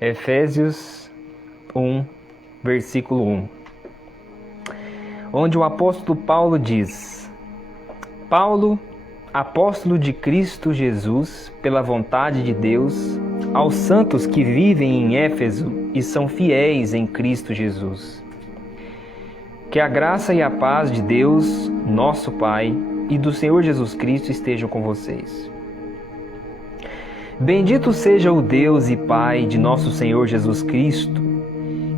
Efésios 1, versículo 1, onde o apóstolo Paulo diz: Paulo, apóstolo de Cristo Jesus, pela vontade de Deus, aos santos que vivem em Éfeso e são fiéis em Cristo Jesus. Que a graça e a paz de Deus, nosso Pai, e do Senhor Jesus Cristo estejam com vocês. Bendito seja o Deus e Pai de nosso Senhor Jesus Cristo,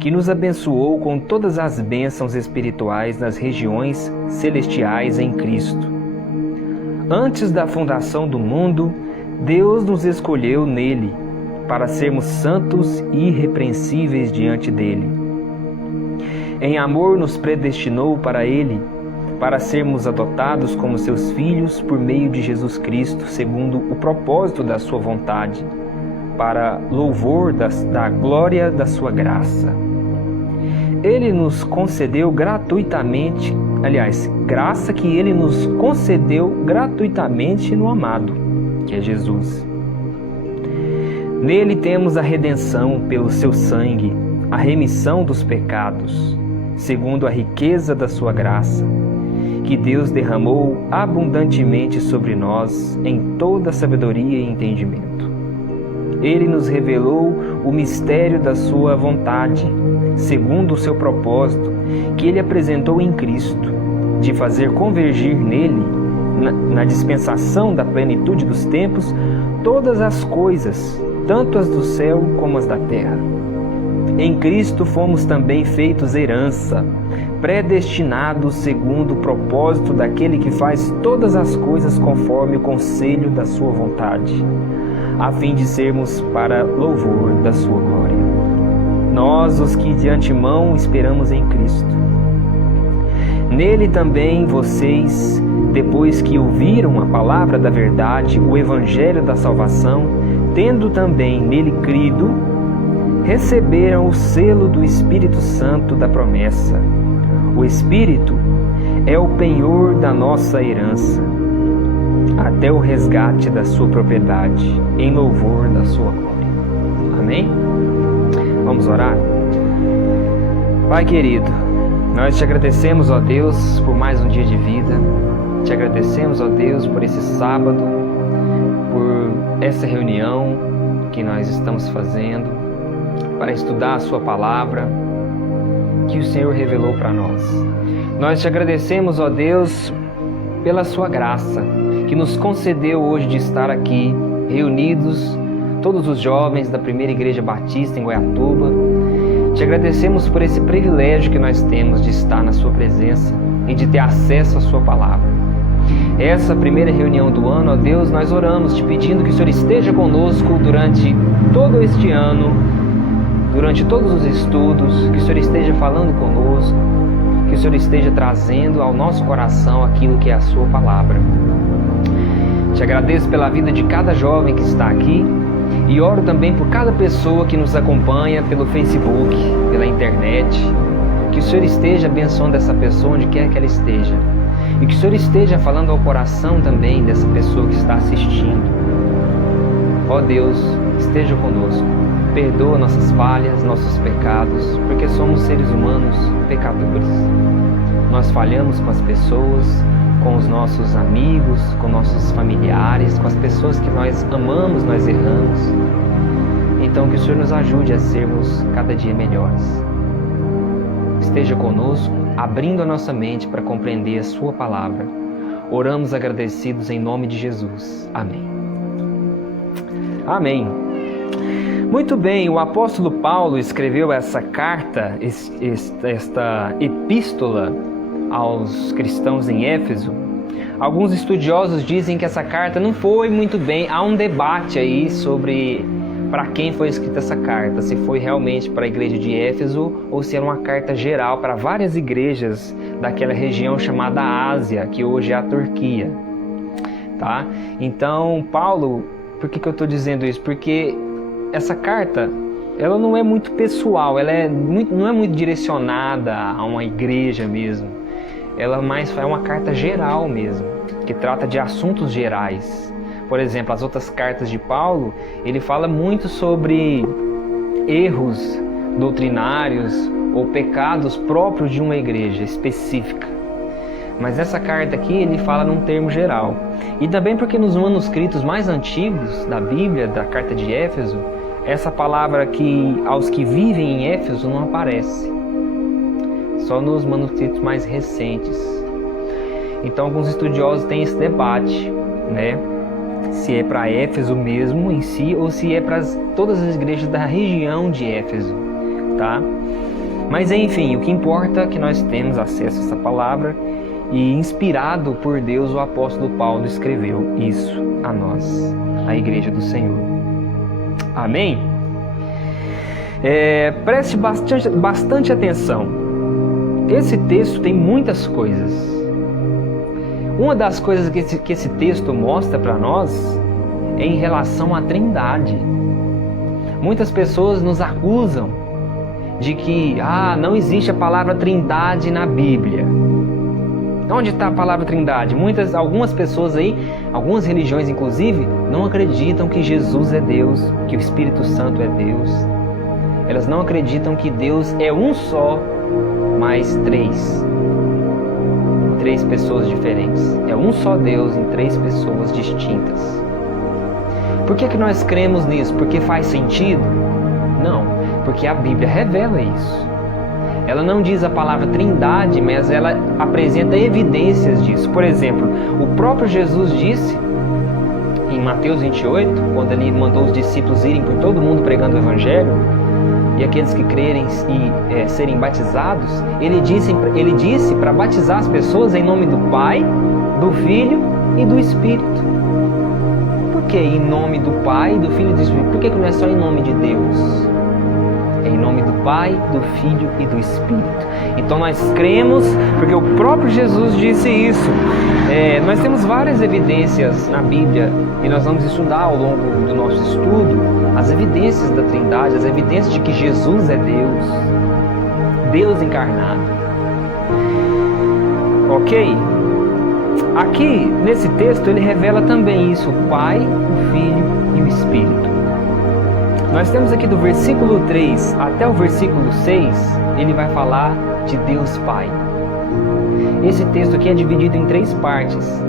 que nos abençoou com todas as bênçãos espirituais nas regiões celestiais em Cristo. Antes da fundação do mundo, Deus nos escolheu nele, para sermos santos e irrepreensíveis diante dele. Em amor nos predestinou para ele, para sermos adotados como seus filhos por meio de Jesus Cristo, segundo o propósito da sua vontade, para louvor da glória da sua graça. Ele nos concedeu gratuitamente, graça que ele nos concedeu gratuitamente no amado, que é Jesus. Nele temos a redenção pelo seu sangue, a remissão dos pecados, segundo a riqueza da sua graça, que Deus derramou abundantemente sobre nós em toda sabedoria e entendimento. Ele nos revelou o mistério da sua vontade, segundo o seu propósito, que ele apresentou em Cristo, de fazer convergir nele, na dispensação da plenitude dos tempos, todas as coisas, tanto as do céu como as da terra. Em Cristo fomos também feitos herança, predestinados segundo o propósito daquele que faz todas as coisas conforme o conselho da sua vontade, a fim de sermos para louvor da sua glória. Nós, os que de antemão esperamos em Cristo. Nele também vocês, depois que ouviram a palavra da verdade, o evangelho da salvação, tendo também nele crido, receberam o selo do Espírito Santo da promessa. O Espírito é o penhor da nossa herança, até o resgate da sua propriedade, em louvor da sua glória. Amém? Vamos orar? Pai querido, nós te agradecemos, ó Deus, por mais um dia de vida. Te agradecemos, ó Deus, por esse sábado, por essa reunião que nós estamos fazendo para estudar a sua palavra que o Senhor revelou para nós. Nós te agradecemos, ó Deus, pela sua graça que nos concedeu hoje de estar aqui reunidos, todos os jovens da Primeira Igreja Batista em Goiatuba. Te agradecemos por esse privilégio que nós temos de estar na sua presença e de ter acesso à sua palavra. Essa primeira reunião do ano, ó Deus, nós oramos te pedindo que o Senhor esteja conosco durante todo este ano, durante todos os estudos, que o Senhor esteja falando conosco, que o Senhor esteja trazendo ao nosso coração aquilo que é a sua palavra. Te agradeço pela vida de cada jovem que está aqui e oro também por cada pessoa que nos acompanha pelo Facebook, pela internet, que o Senhor esteja abençoando essa pessoa onde quer que ela esteja e que o Senhor esteja falando ao coração também dessa pessoa que está assistindo. Ó Deus, esteja conosco. Perdoa nossas falhas, nossos pecados, porque somos seres humanos pecadores. Nós falhamos com as pessoas, com os nossos amigos, com nossos familiares, com as pessoas que nós amamos, nós erramos. Então que o Senhor nos ajude a sermos cada dia melhores. Esteja conosco, abrindo a nossa mente para compreender a sua palavra. Oramos agradecidos em nome de Jesus. Amém. Amém. Muito bem, o apóstolo Paulo escreveu essa carta, esta epístola aos cristãos em Éfeso. Alguns estudiosos dizem que essa carta não foi muito bem, há um debate aí sobre para quem foi escrita essa carta, se foi realmente para a igreja de Éfeso ou se era uma carta geral para várias igrejas daquela região chamada Ásia, que hoje é a Turquia. Tá? Então, Paulo, por que eu estou dizendo isso? Porque essa carta, ela não é muito pessoal, não é muito direcionada a uma igreja mesmo. Ela mais é uma carta geral mesmo, que trata de assuntos gerais. por exemplo, as outras cartas de Paulo, ele fala muito sobre erros doutrinários ou pecados próprios de uma igreja específica. Mas nessa carta aqui ele fala num termo geral. E também porque nos manuscritos mais antigos da Bíblia, da carta de Éfeso, essa palavra que aos que vivem em Éfeso não aparece. Só nos manuscritos mais recentes. Então alguns estudiosos têm esse debate, né? Se é para Éfeso mesmo em si ou se é para todas as igrejas da região de Éfeso, tá? Mas enfim, o que importa é que nós temos acesso a essa palavra e, inspirado por Deus, o apóstolo Paulo escreveu isso a nós, a igreja do Senhor. Amém? Preste bastante atenção. Esse texto tem muitas coisas. Uma das coisas que esse texto mostra para nós é em relação à Trindade. Muitas pessoas nos acusam de que não existe a palavra Trindade na Bíblia. Onde está a palavra Trindade? Algumas pessoas aí, algumas religiões inclusive, não acreditam que Jesus é Deus, que o Espírito Santo é Deus. Elas não acreditam que Deus é um só, mas três pessoas diferentes. É um só Deus em três pessoas distintas. Por que nós cremos nisso? Porque faz sentido? Não, porque a Bíblia revela isso. Ela não diz a palavra Trindade, mas ela apresenta evidências disso. Por exemplo, o próprio Jesus disse em Mateus 28, quando ele mandou os discípulos irem por todo mundo pregando o Evangelho, e aqueles que crerem e serem batizados, ele disse para batizar as pessoas em nome do Pai, do Filho e do Espírito. Por que em nome do Pai, do Filho e do Espírito? Por que não é só em nome de Deus? É em nome do Pai, do Filho e do Espírito. Então nós cremos, porque o próprio Jesus disse isso. Nós temos várias evidências na Bíblia e nós vamos estudar ao longo do nosso estudo as evidências da Trindade, as evidências de que Jesus é Deus, Deus encarnado. Ok? Aqui, nesse texto, ele revela também isso, o Pai, o Filho e o Espírito. Nós temos aqui do versículo 3 até o versículo 6, ele vai falar de Deus Pai. Esse texto aqui é dividido em três partes.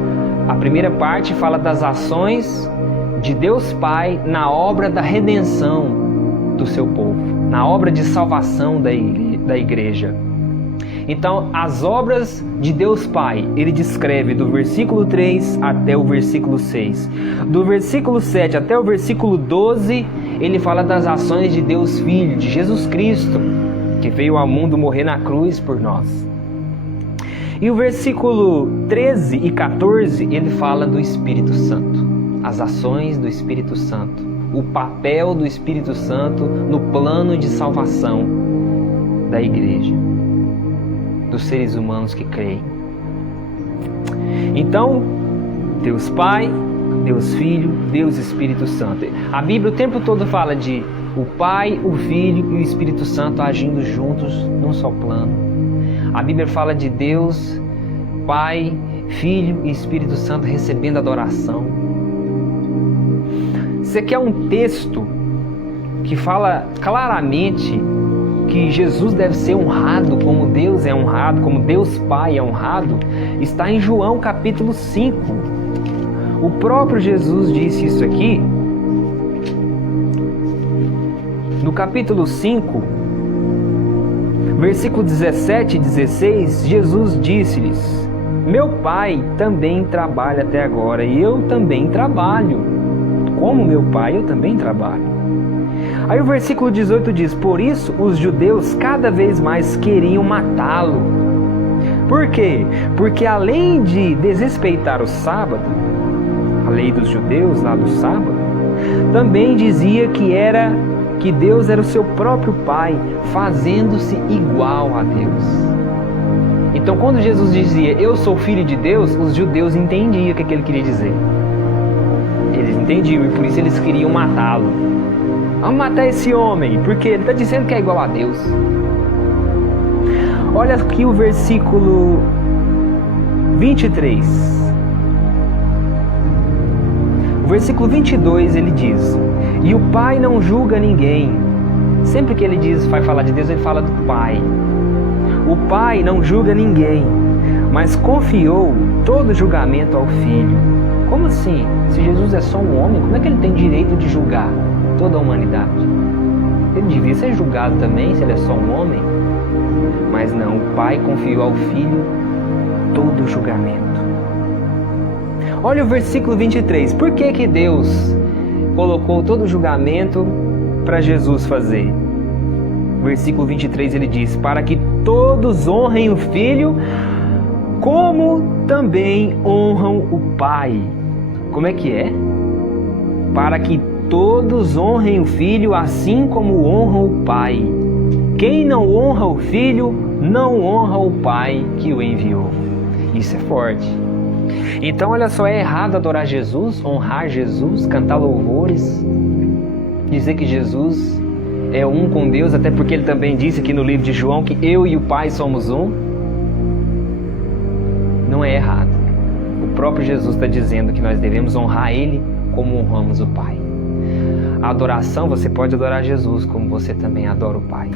A primeira parte fala das ações de Deus Pai na obra da redenção do seu povo, na obra de salvação da igreja. Então, as obras de Deus Pai, ele descreve do versículo 3 até o versículo 6. Do versículo 7 até o versículo 12, ele fala das ações de Deus Filho, de Jesus Cristo, que veio ao mundo morrer na cruz por nós. E o versículo 13 e 14, ele fala do Espírito Santo, as ações do Espírito Santo, o papel do Espírito Santo no plano de salvação da igreja, dos seres humanos que creem. Então, Deus Pai, Deus Filho, Deus Espírito Santo. A Bíblia o tempo todo fala de o Pai, o Filho e o Espírito Santo agindo juntos num só plano. A Bíblia fala de Deus, Pai, Filho e Espírito Santo recebendo adoração. Você quer um texto que fala claramente que Jesus deve ser honrado como Deus é honrado, como Deus Pai é honrado? Está em João capítulo 5. O próprio Jesus disse isso aqui. No capítulo 5, versículo 17 e 16, Jesus disse-lhes: meu Pai também trabalha até agora e eu também trabalho. Como meu Pai, eu também trabalho. Aí o versículo 18 diz: por isso os judeus cada vez mais queriam matá-lo. Por quê? Porque além de desrespeitar o sábado, a lei dos judeus lá do sábado, também dizia que Deus era o seu próprio Pai, fazendo-se igual a Deus. Então quando Jesus dizia eu sou filho de Deus, os judeus entendiam o que ele queria dizer. Eles entendiam e por isso eles queriam matá-lo. Vamos matar esse homem, porque ele está dizendo que é igual a Deus. Olha aqui o versículo 23. versículo 22 ele diz: e o Pai não julga ninguém. Sempre que ele vai falar de Deus, ele fala do Pai. O Pai não julga ninguém, mas confiou todo julgamento ao Filho. Como assim? Se Jesus é só um homem, como é que ele tem direito de julgar toda a humanidade? Ele devia ser julgado também, se ele é só um homem. Mas não, o Pai confiou ao Filho todo o julgamento. Olha o versículo 23. Por que Deus colocou todo o julgamento para Jesus fazer? Versículo 23 ele diz: para que todos honrem o Filho, como também honram o Pai. Como é que é? Para que todos honrem o Filho, assim como honram o Pai. Quem não honra o Filho, não honra o Pai que o enviou. Isso é forte. Então, olha só, é errado adorar Jesus, honrar Jesus, cantar louvores, dizer que Jesus é um com Deus, até porque ele também disse aqui no livro de João que eu e o Pai somos um. Não é errado. O próprio Jesus está dizendo que nós devemos honrar Ele como honramos o Pai. A adoração, você pode adorar Jesus como você também adora o Pai.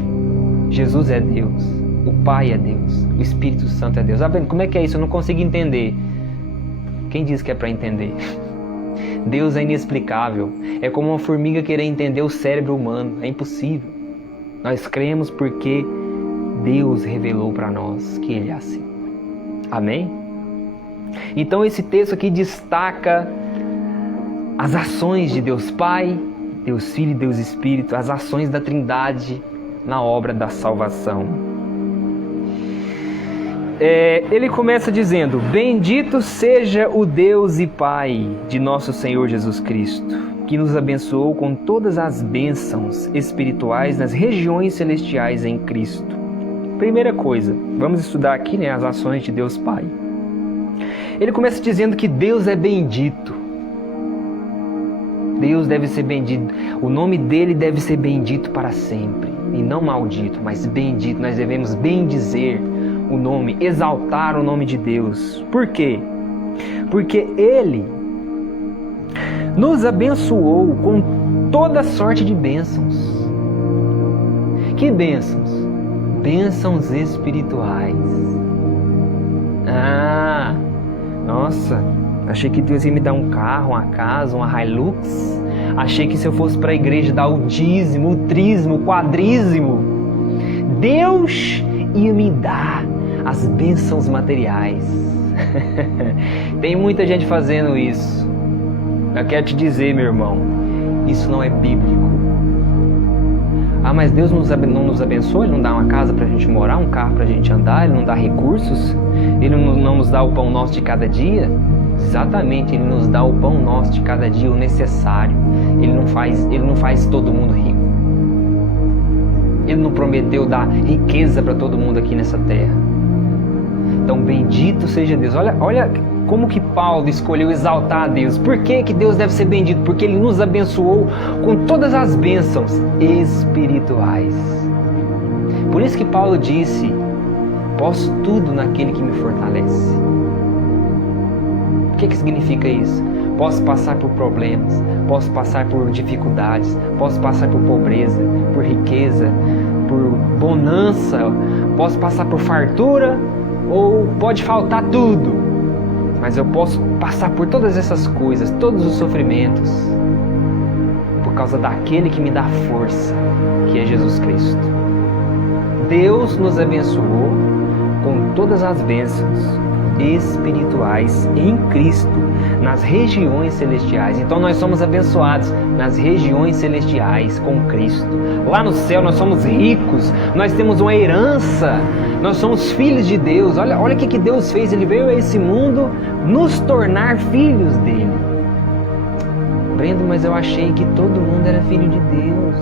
Jesus é Deus, o Pai é Deus, o Espírito Santo é Deus. Como é que é isso? Eu não consigo entender. Quem diz que é para entender? Deus é inexplicável. É como uma formiga querer entender o cérebro humano. É impossível. Nós cremos porque Deus revelou para nós que Ele é assim. Amém? Então esse texto aqui destaca as ações de Deus Pai, Deus Filho e Deus Espírito, as ações da Trindade na obra da salvação. Ele começa dizendo: bendito seja o Deus e Pai de nosso Senhor Jesus Cristo, que nos abençoou com todas as bênçãos espirituais nas regiões celestiais em Cristo. Primeira coisa, vamos estudar aqui, as ações de Deus Pai. Ele começa dizendo que Deus é bendito. Deus deve ser bendito. O nome dele deve ser bendito para sempre. E não maldito, mas bendito. Nós devemos bendizer o nome, exaltar o nome de Deus. Por quê? Porque Ele nos abençoou com toda sorte de bênçãos. Que bênçãos? Bênçãos espirituais. Nossa, achei que Deus ia me dar um carro, uma casa, uma Hilux. Achei que se eu fosse para a igreja dar o dízimo, o trízimo, o quadrízimo, Deus ia me dar as bênçãos materiais. Tem muita gente fazendo isso. Eu quero te dizer, meu irmão, isso não é bíblico. Mas Deus não nos abençoa? Ele não dá uma casa para a gente morar, um carro para a gente andar, Ele não dá recursos? Ele não nos dá o pão nosso de cada dia? Exatamente, Ele nos dá o pão nosso de cada dia, o necessário. Ele não faz todo mundo rico. Ele não prometeu dar riqueza para todo mundo aqui nessa terra. Então, bendito seja Deus. Olha como que Paulo escolheu exaltar a Deus. Por que Deus deve ser bendito? Porque Ele nos abençoou com todas as bênçãos espirituais. Por isso que Paulo disse: posso tudo naquele que me fortalece. O que significa isso? Posso passar por problemas, posso passar por dificuldades, posso passar por pobreza, por riqueza, por bonança, posso passar por fartura, ou pode faltar tudo, mas eu posso passar por todas essas coisas, todos os sofrimentos, por causa daquele que me dá força, que é Jesus Cristo. Deus nos abençoou com todas as bênçãos espirituais em Cristo, nas regiões celestiais. Então nós somos abençoados nas regiões celestiais com Cristo. Lá no céu nós somos ricos, nós temos uma herança, nós somos filhos de Deus. Olha o que Deus fez, Ele veio a esse mundo nos tornar filhos dele. Brendo, mas eu achei que todo mundo era filho de Deus.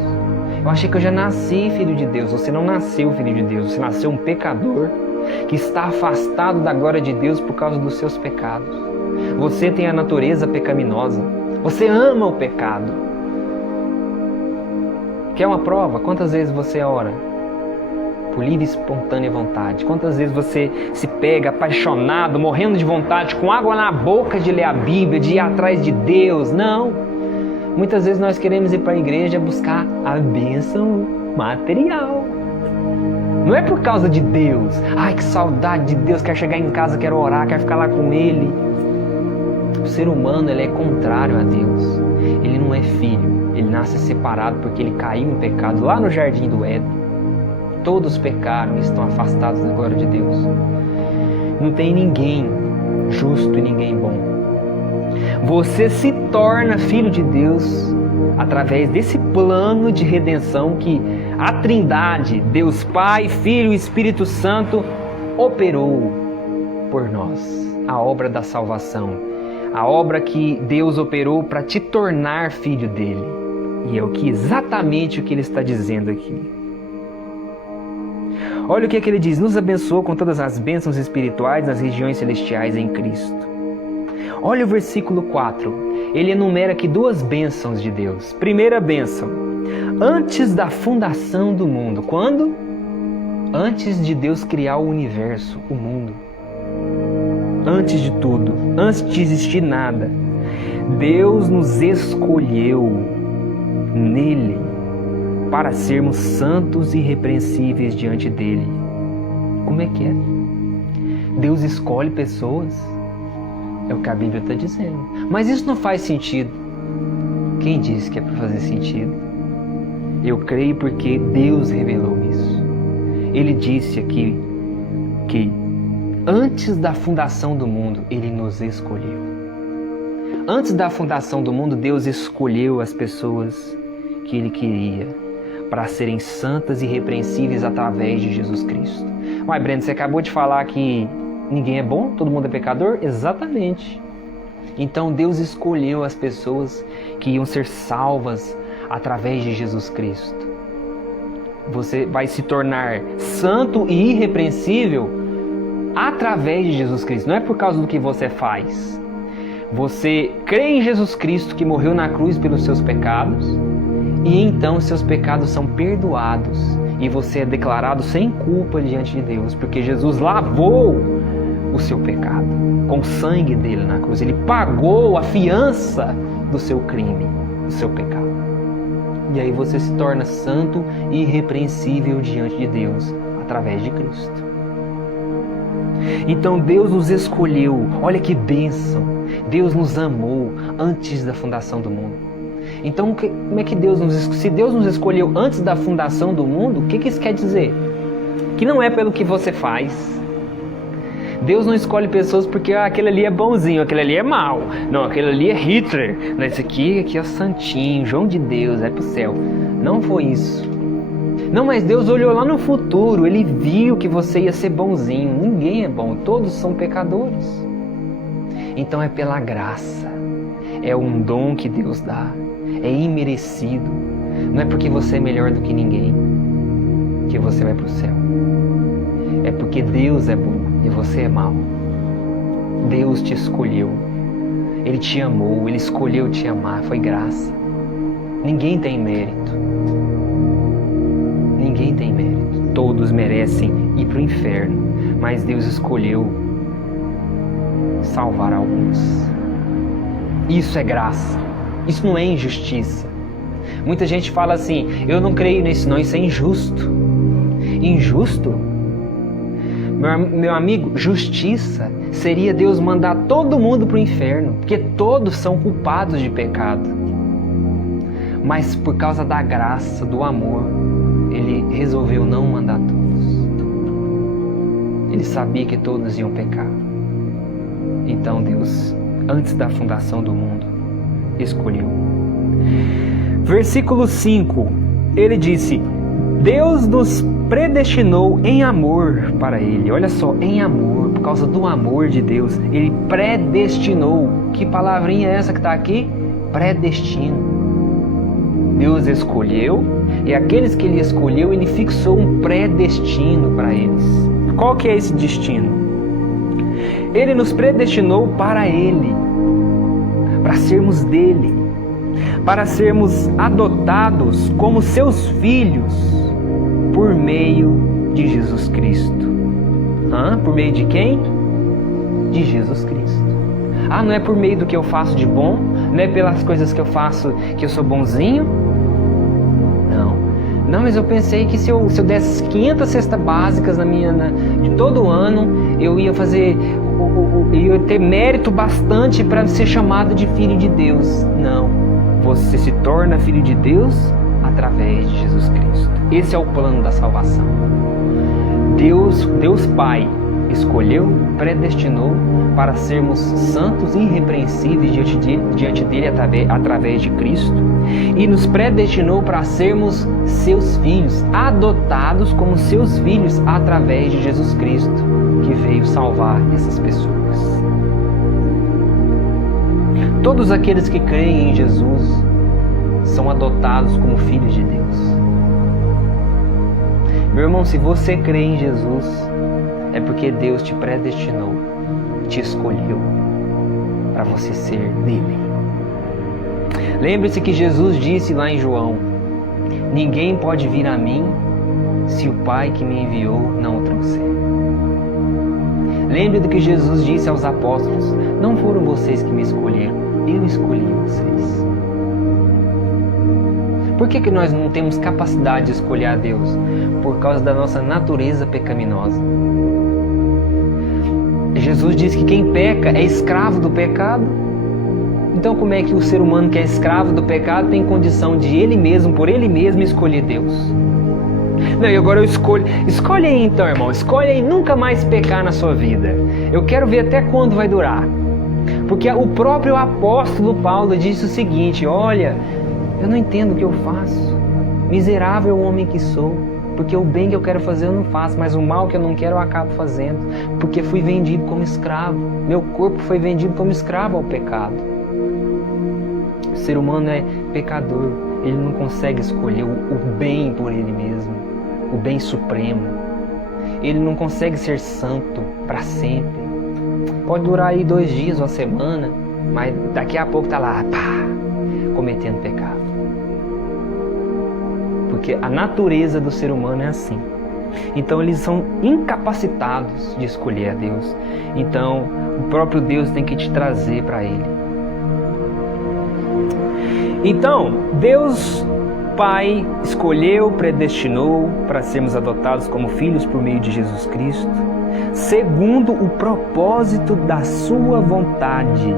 Eu achei que eu já nasci filho de Deus. Você não nasceu filho de Deus, você nasceu um pecador que está afastado da glória de Deus por causa dos seus pecados. Você tem a natureza pecaminosa. Você ama o pecado. Quer uma prova? Quantas vezes você ora? por livre e espontânea vontade. Quantas vezes você se pega apaixonado, morrendo de vontade, com água na boca de ler a Bíblia, de ir atrás de Deus? Não. Muitas vezes nós queremos ir para a igreja buscar a bênção material. Não é por causa de Deus. Ai, que saudade de Deus, quero chegar em casa, quero orar, quero ficar lá com Ele. O ser humano, ele é contrário a Deus. Ele não é filho. Ele nasce separado porque ele caiu em pecado lá no jardim do Éden. Todos pecaram e estão afastados da glória de Deus. Não tem ninguém justo e ninguém bom. Você se torna filho de Deus através desse plano de redenção que a Trindade, Deus Pai, Filho e Espírito Santo, operou por nós. A obra da salvação. A obra que Deus operou para te tornar filho dele. E é exatamente o que ele está dizendo aqui. Olha o que ele diz: nos abençoou com todas as bênçãos espirituais nas regiões celestiais em Cristo. Olha o versículo 4. Ele enumera aqui 2 bênçãos de Deus. Primeira bênção: antes da fundação do mundo. Quando? Antes de Deus criar o universo, o mundo. Antes de tudo, antes de existir nada, Deus nos escolheu nele para sermos santos e irrepreensíveis diante dele. Como é que é? Deus escolhe pessoas? É o que a Bíblia está dizendo. Mas isso não faz sentido. Quem disse que é para fazer sentido? Eu creio porque Deus revelou isso. Ele disse aqui que antes da fundação do mundo, Ele nos escolheu. Antes da fundação do mundo, Deus escolheu as pessoas que Ele queria para serem santas e irrepreensíveis através de Jesus Cristo. Uai, Breno, você acabou de falar que ninguém é bom, todo mundo é pecador? Exatamente. Então Deus escolheu as pessoas que iam ser salvas através de Jesus Cristo. Você vai se tornar santo e irrepreensível através de Jesus Cristo. Não é por causa do que você faz. Você crê em Jesus Cristo que morreu na cruz pelos seus pecados e então seus pecados são perdoados e você é declarado sem culpa diante de Deus, porque Jesus lavou o seu pecado com o sangue dele na cruz. Ele pagou a fiança do seu crime, do seu pecado. E aí você se torna santo e irrepreensível diante de Deus através de Cristo. Então Deus nos escolheu. Olha que bênção. Deus nos amou antes da fundação do mundo. Então, como é que Deus nos escolheu? Se Deus nos escolheu antes da fundação do mundo, o que isso quer dizer? Que não é pelo que você faz. Deus não escolhe pessoas porque aquele ali é bonzinho, aquele ali é mau. Não, aquele ali é Hitler. Não, esse aqui é santinho, João de Deus, é pro céu. Não foi isso. Não, mas Deus olhou lá no futuro, Ele viu que você ia ser bonzinho. Ninguém é bom, todos são pecadores. Então é pela graça. É um dom que Deus dá. É imerecido. Não é porque você é melhor do que ninguém que você vai para o céu. É porque Deus é bom e você é mau. Deus te escolheu. Ele te amou. Ele escolheu te amar. Foi graça. Ninguém tem mérito. Ninguém tem mérito. Todos merecem ir para o inferno. Mas Deus escolheu salvar alguns. Isso é graça. Isso não é injustiça. Muita gente fala assim: eu não creio nisso não, isso é injusto. Injusto? Meu amigo, justiça seria Deus mandar todo mundo para o inferno, porque todos são culpados de pecado. Mas por causa da graça, do amor, Ele resolveu não mandar todos. Ele sabia que todos iam pecar. Então Deus, antes da fundação do mundo, escolheu. Versículo 5, ele disse: Deus nos predestinou em amor para Ele. Olha só, em amor, por causa do amor de Deus, Ele predestinou. Que palavrinha é essa que está aqui? Predestino. Deus escolheu, e aqueles que Ele escolheu, Ele fixou um predestino para eles. Qual que é esse destino? Ele nos predestinou para Ele, para sermos dele, para sermos adotados como seus filhos por meio de Jesus Cristo. Por meio de quem? De Jesus Cristo. Não é por meio do que eu faço de bom? Não é pelas coisas que eu faço que eu sou bonzinho? Não, mas eu pensei que se eu desse 500 cestas básicas de todo ano, eu ia ter mérito bastante para ser chamado de filho de Deus. Não, você se torna filho de Deus através de Jesus Cristo. Esse é o plano da salvação. Deus Pai escolheu, predestinou para sermos santos e irrepreensíveis diante dele através de Cristo, e nos predestinou para sermos seus filhos, adotados como seus filhos através de Jesus Cristo, que veio salvar essas pessoas. Todos aqueles que creem em Jesus são adotados como filhos de Deus. Meu irmão, se você crê em Jesus, é porque Deus te predestinou, te escolheu para você ser dele. Lembre-se que Jesus disse lá em João: ninguém pode vir a mim se o Pai que me enviou não o trouxer. Lembre do que Jesus disse aos apóstolos: não foram vocês que me escolheram, eu escolhi vocês. Por que nós não temos capacidade de escolher a Deus? Por causa da nossa natureza pecaminosa. Jesus diz que quem peca é escravo do pecado. Então como é que o ser humano que é escravo do pecado tem condição de ele mesmo, por ele mesmo, escolher Deus? Não, e agora eu escolho. Escolhe aí então, irmão. Escolhe aí nunca mais pecar na sua vida. Eu quero ver até quando vai durar. Porque o próprio apóstolo Paulo disse o seguinte: olha, eu não entendo o que eu faço. Miserável homem que sou. Porque o bem que eu quero fazer eu não faço, mas o mal que eu não quero eu acabo fazendo. Porque fui vendido como escravo. Meu corpo foi vendido como escravo ao pecado. O ser humano é pecador. Ele não consegue escolher o bem por ele mesmo. O bem supremo. Ele não consegue ser santo para sempre. Pode durar aí 2 dias, uma semana, mas daqui a pouco está lá, cometendo pecado. Porque a natureza do ser humano é assim. Então eles são incapacitados de escolher a Deus. Então o próprio Deus tem que te trazer para Ele. Então Deus Pai escolheu, predestinou para sermos adotados como filhos por meio de Jesus Cristo, segundo o propósito da sua vontade.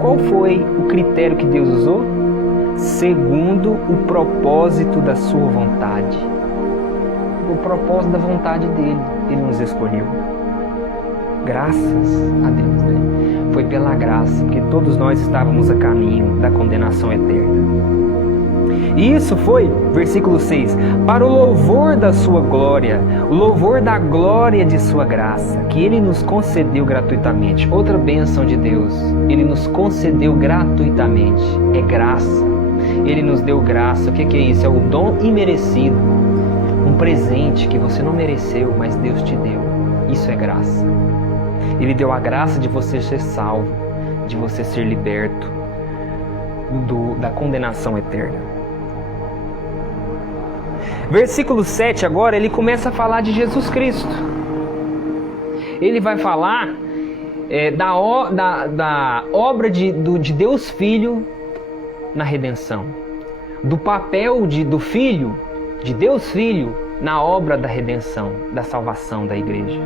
Qual foi o critério que Deus usou? Segundo o propósito da sua vontade. O propósito da vontade dele, ele nos escolheu. Graças a Deus, né? Foi pela graça, porque todos nós estávamos a caminho da condenação eterna. E isso foi, versículo 6, para o louvor da sua glória, o louvor da glória de sua graça, que Ele nos concedeu gratuitamente. Outra bênção de Deus, Ele nos concedeu gratuitamente, é graça. Ele nos deu graça. O que é isso? É o dom imerecido, um presente que você não mereceu, mas Deus te deu. Isso é graça. Ele deu a graça de você ser salvo, de você ser liberto da condenação eterna. Versículo 7 agora, ele começa a falar de Jesus Cristo. Ele vai falar da obra de Deus Filho na redenção. Do papel do Filho, de Deus Filho, na obra da redenção, da salvação da igreja.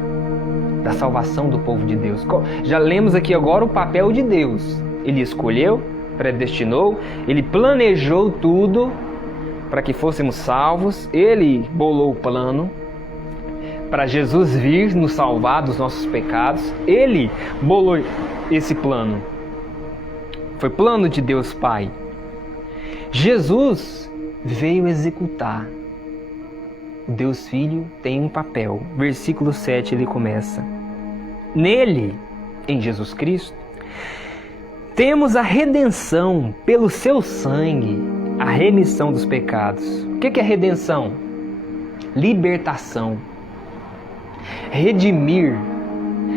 Da salvação do povo de Deus. Já lemos aqui agora o papel de Deus. Ele escolheu, predestinou, Ele planejou tudo para que fôssemos salvos. Ele bolou o plano para Jesus vir nos salvar dos nossos pecados. Ele bolou esse plano. Foi plano de Deus Pai. Jesus veio executar. Deus Filho tem um papel. Versículo 7 ele começa: nele, em Jesus Cristo, temos a redenção pelo seu sangue, a remissão dos pecados. O que é redenção? Libertação. Redimir.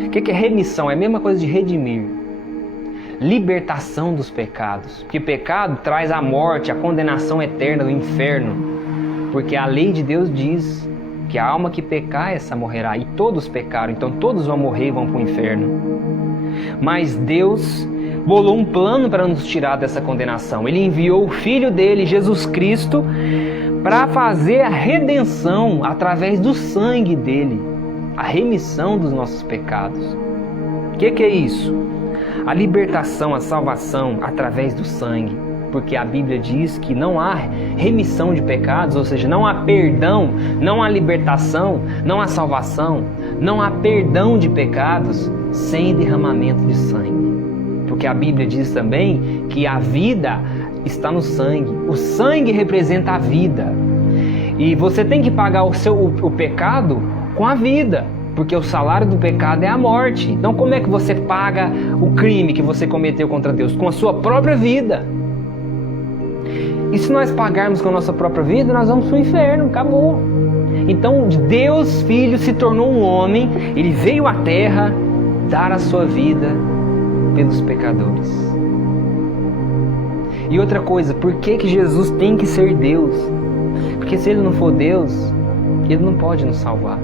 O que é remissão? É a mesma coisa de redimir. Libertação dos pecados. Porque pecado traz a morte, a condenação eterna do inferno. Porque a lei de Deus diz que a alma que pecar, essa morrerá. E todos pecaram, então todos vão morrer e vão para o inferno. Mas Deus bolou um plano para nos tirar dessa condenação. Ele enviou o Filho dele, Jesus Cristo, para fazer a redenção através do sangue dele, a remissão dos nossos pecados. O que é isso? A libertação, a salvação através do sangue. Porque a Bíblia diz que não há remissão de pecados, ou seja, não há perdão, não há libertação, não há salvação, não há perdão de pecados sem derramamento de sangue. Porque a Bíblia diz também que a vida está no sangue. O sangue representa a vida. E você tem que pagar o pecado com a vida, porque o salário do pecado é a morte. Então como é que você paga o crime que você cometeu contra Deus? Com a sua própria vida. E se nós pagarmos com a nossa própria vida, nós vamos para o inferno, acabou. Então Deus, Filho, se tornou um homem, Ele veio à terra dar a sua vida pelos pecadores. E outra coisa, por que Jesus tem que ser Deus? Porque se Ele não for Deus, Ele não pode nos salvar.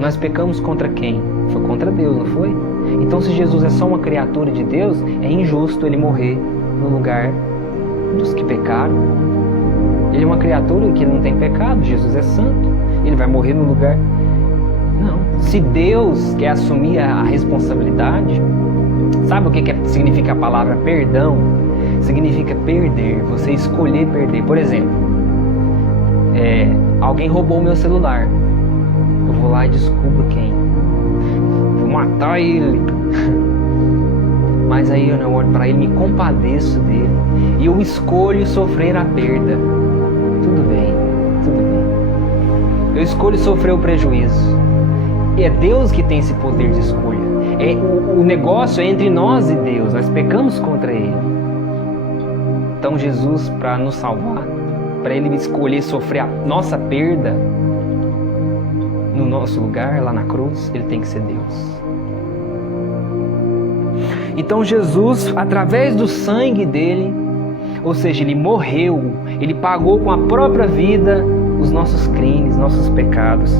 Nós pecamos contra quem? Foi contra Deus, não foi? Então se Jesus é só uma criatura de Deus, é injusto Ele morrer no lugar dos que pecaram. Ele é uma criatura que não tem pecado, Jesus é santo, Ele vai morrer no lugar... Não. Se Deus quer assumir a responsabilidade, sabe o que significa a palavra perdão? Significa perder, você escolher perder. Por exemplo, alguém roubou o meu celular, eu vou lá e descubro quem, vou matar ele. Mas aí eu olho para ele, me compadeço dele e eu escolho sofrer a perda. Tudo bem, tudo bem. Eu escolho sofrer o prejuízo. E é Deus que tem esse poder de escolha. O negócio é entre nós e Deus, nós pecamos contra Ele. Então Jesus, para nos salvar, para Ele escolher sofrer a nossa perda no nosso lugar, lá na cruz, Ele tem que ser Deus. Então Jesus, através do sangue dele, ou seja, Ele morreu, Ele pagou com a própria vida os nossos crimes, nossos pecados,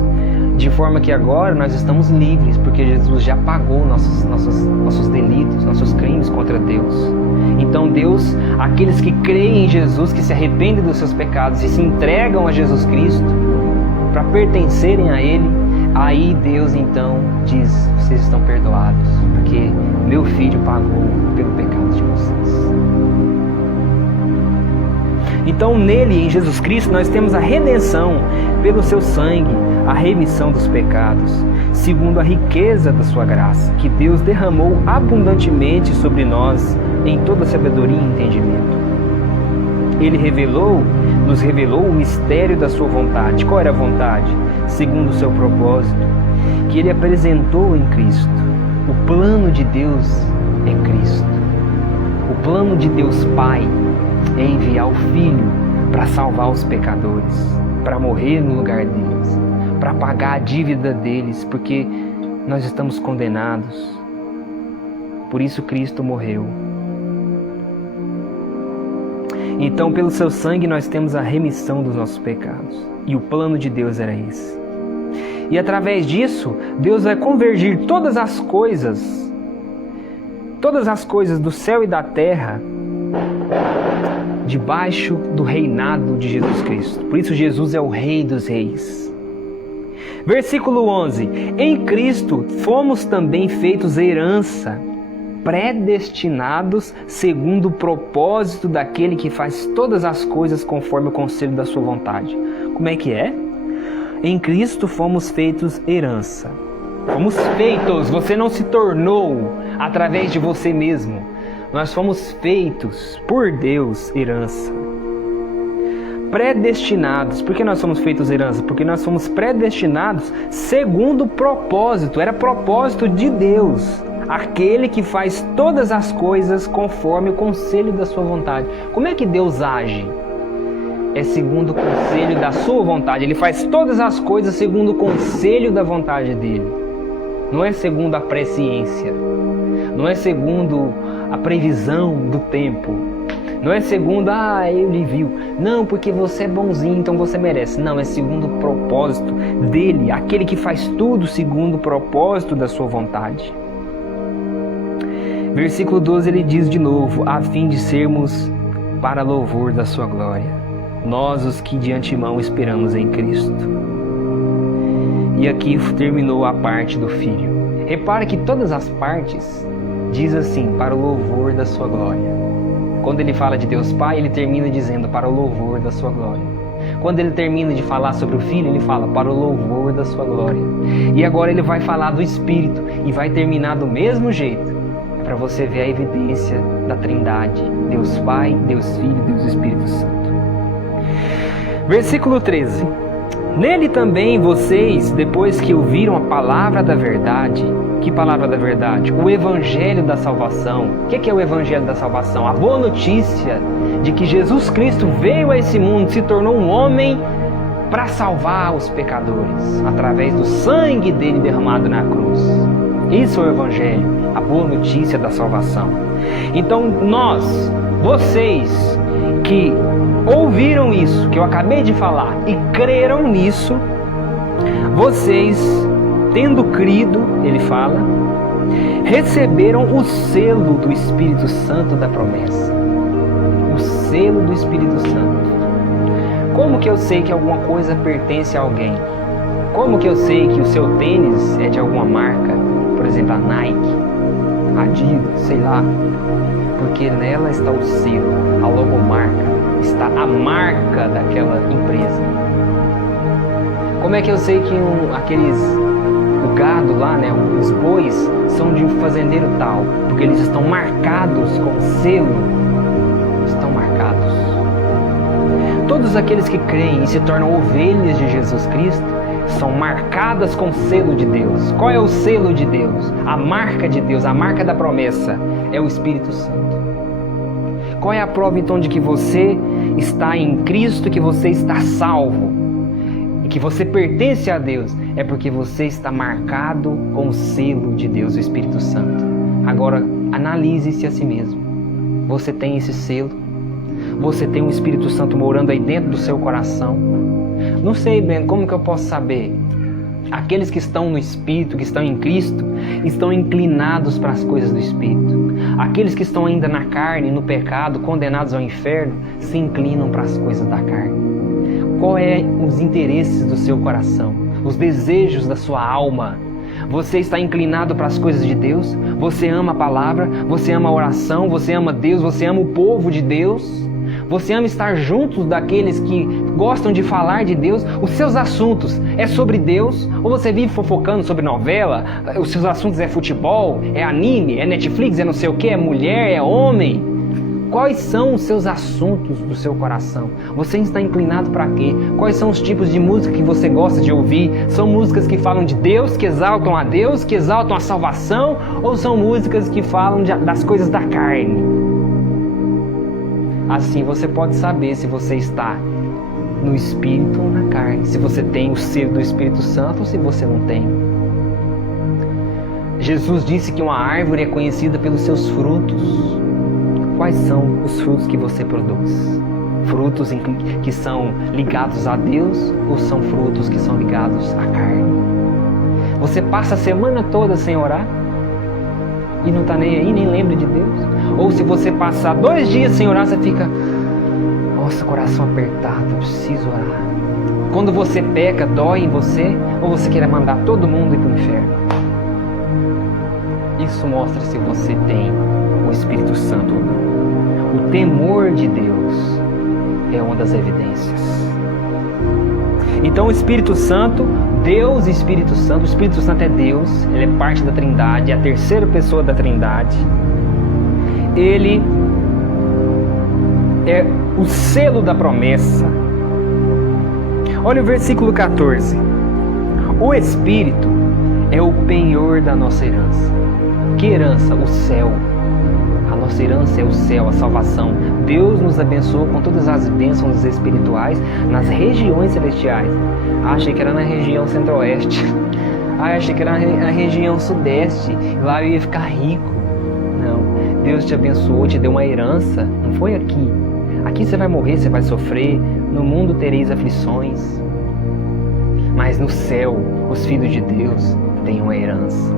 de forma que agora nós estamos livres, porque Jesus já pagou nossos delitos, nossos crimes contra Deus. Então Deus, aqueles que creem em Jesus, que se arrependem dos seus pecados e se entregam a Jesus Cristo para pertencerem a Ele, aí Deus então diz, vocês estão perdoados, porque meu Filho pagou pelo pecado de vocês. Então nele, em Jesus Cristo, nós temos a redenção pelo seu sangue, a remissão dos pecados, segundo a riqueza da sua graça, que Deus derramou abundantemente sobre nós em toda sabedoria e entendimento. Ele nos revelou o mistério da sua vontade. Qual era a vontade? Segundo o seu propósito, que Ele apresentou em Cristo. O plano de Deus é Cristo. O plano de Deus Pai é enviar o Filho para salvar os pecadores, para morrer no lugar deles, para pagar a dívida deles, porque nós estamos condenados. Por isso Cristo morreu. Então, pelo seu sangue, nós temos a remissão dos nossos pecados. E o plano de Deus era esse. E através disso, Deus vai convergir todas as coisas do céu e da terra, debaixo do reinado de Jesus Cristo. Por isso Jesus é o Rei dos Reis. Versículo 11. Em Cristo fomos também feitos herança, predestinados segundo o propósito daquele que faz todas as coisas conforme o conselho da sua vontade. Como é que é? Em Cristo fomos feitos herança. Fomos feitos, você não se tornou através de você mesmo. Nós fomos feitos por Deus herança. Predestinados. Por que nós somos feitos herança? Porque nós fomos predestinados segundo o propósito. Era propósito de Deus. Aquele que faz todas as coisas conforme o conselho da sua vontade. Como é que Deus age? É segundo o conselho da sua vontade. Ele faz todas as coisas segundo o conselho da vontade dele. Não é segundo a presciência. Não é segundo a previsão do tempo. Não é segundo, ele viu. Não, porque você é bonzinho, então você merece. Não, é segundo o propósito dele, aquele que faz tudo segundo o propósito da sua vontade. Versículo 12 ele diz de novo, a fim de sermos para louvor da sua glória, nós os que de antemão esperamos em Cristo. E aqui terminou a parte do Filho. Repare que todas as partes diz assim, para o louvor da sua glória. Quando ele fala de Deus Pai, ele termina dizendo para o louvor da sua glória. Quando ele termina de falar sobre o Filho, ele fala para o louvor da sua glória. E agora ele vai falar do Espírito e vai terminar do mesmo jeito. É para você ver a evidência da Trindade, Deus Pai, Deus Filho e Deus Espírito Santo. Versículo 13. Nele também vocês, depois que ouviram a palavra da verdade. Que palavra da verdade? O Evangelho da salvação. O que é o Evangelho da salvação? A boa notícia de que Jesus Cristo veio a esse mundo, se tornou um homem para salvar os pecadores, através do sangue dele derramado na cruz. Isso é o Evangelho, a boa notícia da salvação. Então vocês que ouviram isso, que eu acabei de falar, e creram nisso, vocês, tendo crido, ele fala, receberam o selo do Espírito Santo da promessa. O selo do Espírito Santo. Como que eu sei que alguma coisa pertence a alguém? Como que eu sei que o seu tênis é de alguma marca? Por exemplo, a Nike, a Adidas, sei lá. Porque nela está o selo, a logomarca, está a marca daquela empresa. Como é que eu sei que o gado lá, né, os bois, são de um fazendeiro tal? Porque eles estão marcados com selo. Estão marcados. Todos aqueles que creem e se tornam ovelhas de Jesus Cristo são marcadas com o selo de Deus. Qual é o selo de Deus? A marca de Deus, a marca da promessa é o Espírito Santo. Qual é a prova então de que você está em Cristo, que você está salvo? Que você pertence a Deus, é porque você está marcado com o selo de Deus, o Espírito Santo. Agora, analise-se a si mesmo. Você tem esse selo? Você tem o Espírito Santo morando aí dentro do seu coração? Não sei, Breno, como que eu posso saber? Aqueles que estão no Espírito, que estão em Cristo, estão inclinados para as coisas do Espírito. Aqueles que estão ainda na carne, no pecado, condenados ao inferno, se inclinam para as coisas da carne. Qual é os interesses do seu coração? Os desejos da sua alma? Você está inclinado para as coisas de Deus? Você ama a palavra? Você ama a oração? Você ama Deus? Você ama o povo de Deus? Você ama estar junto daqueles que gostam de falar de Deus? Os seus assuntos é sobre Deus? Ou você vive fofocando sobre novela? Os seus assuntos é futebol? É anime? É Netflix? É não sei o que? É mulher? É homem? Quais são os seus assuntos do seu coração? Você está inclinado para quê? Quais são os tipos de música que você gosta de ouvir? São músicas que falam de Deus, que exaltam a Deus, que exaltam a salvação? Ou são músicas que falam das coisas da carne? Assim você pode saber se você está no Espírito ou na carne. Se você tem o selo do Espírito Santo ou se você não tem. Jesus disse que uma árvore é conhecida pelos seus frutos. Quais são os frutos que você produz? Frutos que são ligados a Deus ou são frutos que são ligados à carne? Você passa a semana toda sem orar e não está nem aí, nem lembra de Deus? Ou se você passar 2 dias sem orar, você fica, nossa, coração apertado, preciso orar. Quando você peca, dói em você? Ou você quer mandar todo mundo ir para o inferno? Isso mostra se você tem o Espírito Santo ou não. O temor de Deus é uma das evidências. Então o Espírito Santo, Deus e Espírito Santo, o Espírito Santo é Deus, ele é parte da Trindade, é a terceira pessoa da Trindade. Ele é o selo da promessa. Olha o versículo 14. O Espírito é o penhor da nossa herança. Que herança? O céu. A nossa herança é o céu, a salvação. Deus nos abençoou com todas as bênçãos espirituais nas regiões celestiais. Achei que era na região centro-oeste. Achei que era na região sudeste. Lá eu ia ficar rico. Não. Deus te abençoou, te deu uma herança, não foi aqui. Aqui você vai morrer, você vai sofrer, no mundo tereis aflições. Mas no céu, os filhos de Deus têm uma herança.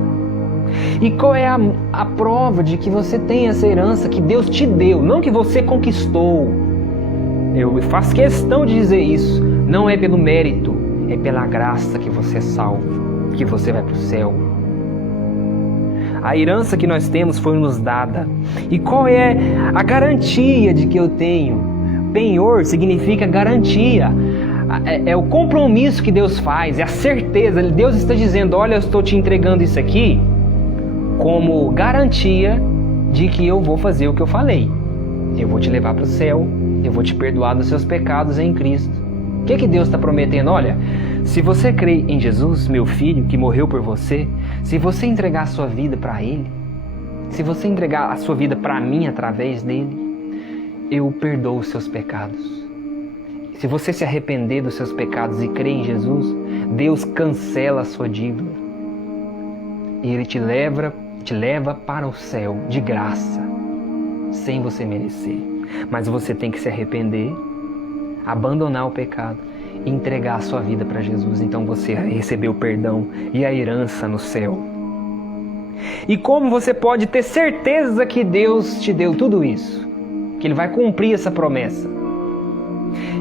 E qual é a prova de que você tem essa herança que Deus te deu, não que você conquistou? Eu faço questão de dizer isso. Não é pelo mérito, é pela graça que você é salvo, que você vai para o céu. A herança que nós temos foi nos dada. E qual é a garantia de que eu tenho? Penhor significa garantia. É o compromisso que Deus faz, é a certeza. Deus está dizendo, olha, eu estou te entregando isso aqui como garantia de que eu vou fazer o que eu falei. Eu vou te levar para o céu, eu vou te perdoar dos seus pecados em Cristo. O que Deus está prometendo? Olha, se você crê em Jesus, meu filho, que morreu por você, se você entregar a sua vida para Ele, se você entregar a sua vida para mim através dele, eu perdoo os seus pecados. Se você se arrepender dos seus pecados e crer em Jesus, Deus cancela a sua dívida. E Ele te leva para o céu de graça, sem você merecer. Mas você tem que se arrepender, abandonar o pecado e entregar a sua vida para Jesus. Então você recebeu o perdão e a herança no céu. E como você pode ter certeza que Deus te deu tudo isso? Que Ele vai cumprir essa promessa?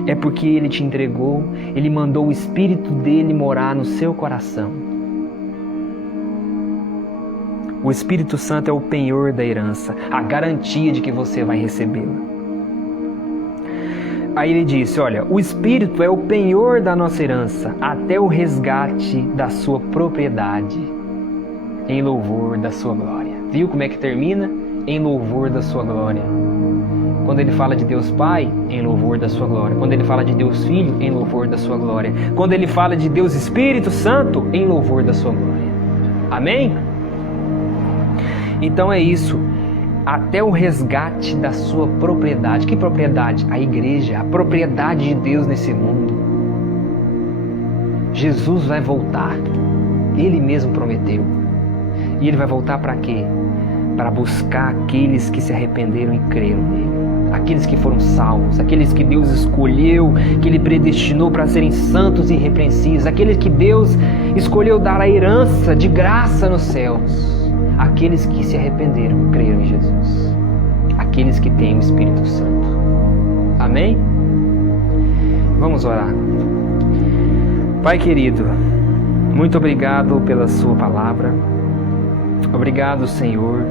É porque Ele te entregou, Ele mandou o Espírito dEle morar no seu coração. O Espírito Santo é o penhor da herança, a garantia de que você vai recebê-la. Aí ele disse, olha, o Espírito é o penhor da nossa herança, até o resgate da sua propriedade, em louvor da sua glória. Viu como é que termina? Em louvor da sua glória. Quando ele fala de Deus Pai, em louvor da sua glória. Quando ele fala de Deus Filho, em louvor da sua glória. Quando ele fala de Deus Espírito Santo, em louvor da sua glória. Amém? Então é isso. Até o resgate da sua propriedade. Que propriedade? A igreja, a propriedade de Deus nesse mundo. Jesus vai voltar. Ele mesmo prometeu. E Ele vai voltar para quê? Para buscar aqueles que se arrependeram e creram nele. Aqueles que foram salvos, aqueles que Deus escolheu, que Ele predestinou para serem santos e irrepreensíveis, aqueles que Deus escolheu dar a herança de graça nos céus. Aqueles que se arrependeram e creram em Jesus. Aqueles que têm o Espírito Santo. Amém? Vamos orar. Pai querido, muito obrigado pela sua palavra. Obrigado, Senhor,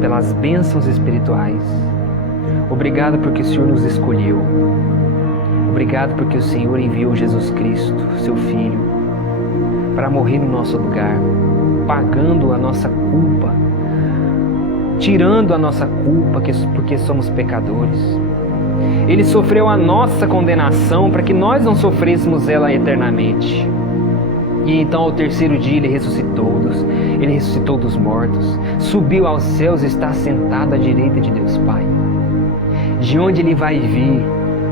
pelas bênçãos espirituais. Obrigado porque o Senhor nos escolheu. Obrigado porque o Senhor enviou Jesus Cristo, seu Filho, para morrer no nosso lugar, pagando a nossa culpa, tirando a nossa culpa porque somos pecadores. Ele sofreu a nossa condenação para que nós não sofrêssemos ela eternamente. E então ao terceiro dia Ele ressuscitou dos mortos, subiu aos céus e está sentado à direita de Deus Pai, de onde Ele vai vir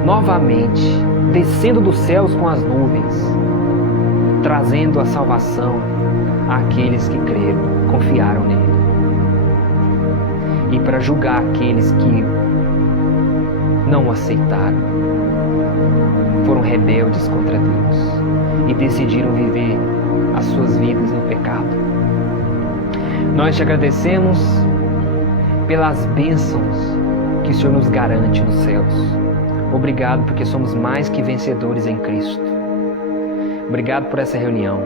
novamente, descendo dos céus com as nuvens, trazendo a salvação àqueles que creram, confiaram nele, e para julgar aqueles que não o aceitaram, foram rebeldes contra Deus e decidiram viver as suas vidas no pecado. Nós te agradecemos pelas bênçãos que o Senhor nos garante nos céus. Obrigado porque somos mais que vencedores em Cristo. Obrigado por essa reunião.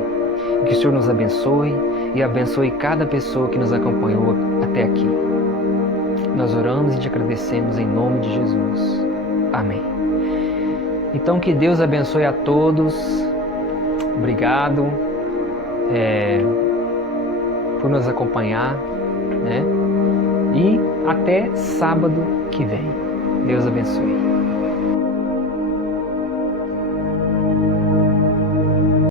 Que o Senhor nos abençoe e abençoe cada pessoa que nos acompanhou até aqui. Nós oramos e te agradecemos em nome de Jesus. Amém. Então que Deus abençoe a todos. Obrigado por nos acompanhar, né? E até sábado que vem. Deus abençoe.